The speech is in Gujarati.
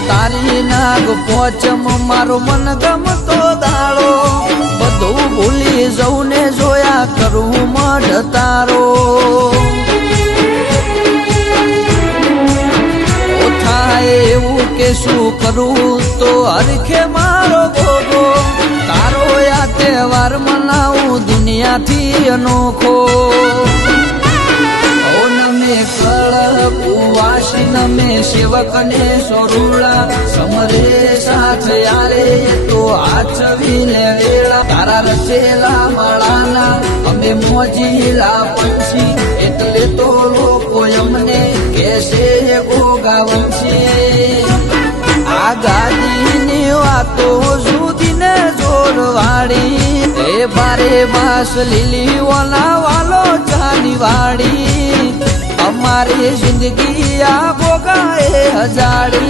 તારી નાગ પોચમ મારો મન ગમતો દાડો બધું ભૂલી જઉં ને જોયા કરું મઢ તારો થાય એવું કે શું કરું તો હરખે મારો ભોગો તારો આ તહેવાર મનાવું દુનિયાથી અનોખો ઉપવાસી નમે સેવક ને સોરુડા સમરે સાથ યારે તો આચવી લે વેળા તારા રચેલા માળાના અમે મોજીલા પંછી એટલે તો લોકો અમને કેસે ગોગાવંશી આ ગાદીની વાતો સુધી ને જોરવાડી એ બારે બાસ લીલી ઓલા વાલો જાની વાડી અમારી જિંદગી આ ભોગાએ હજાડી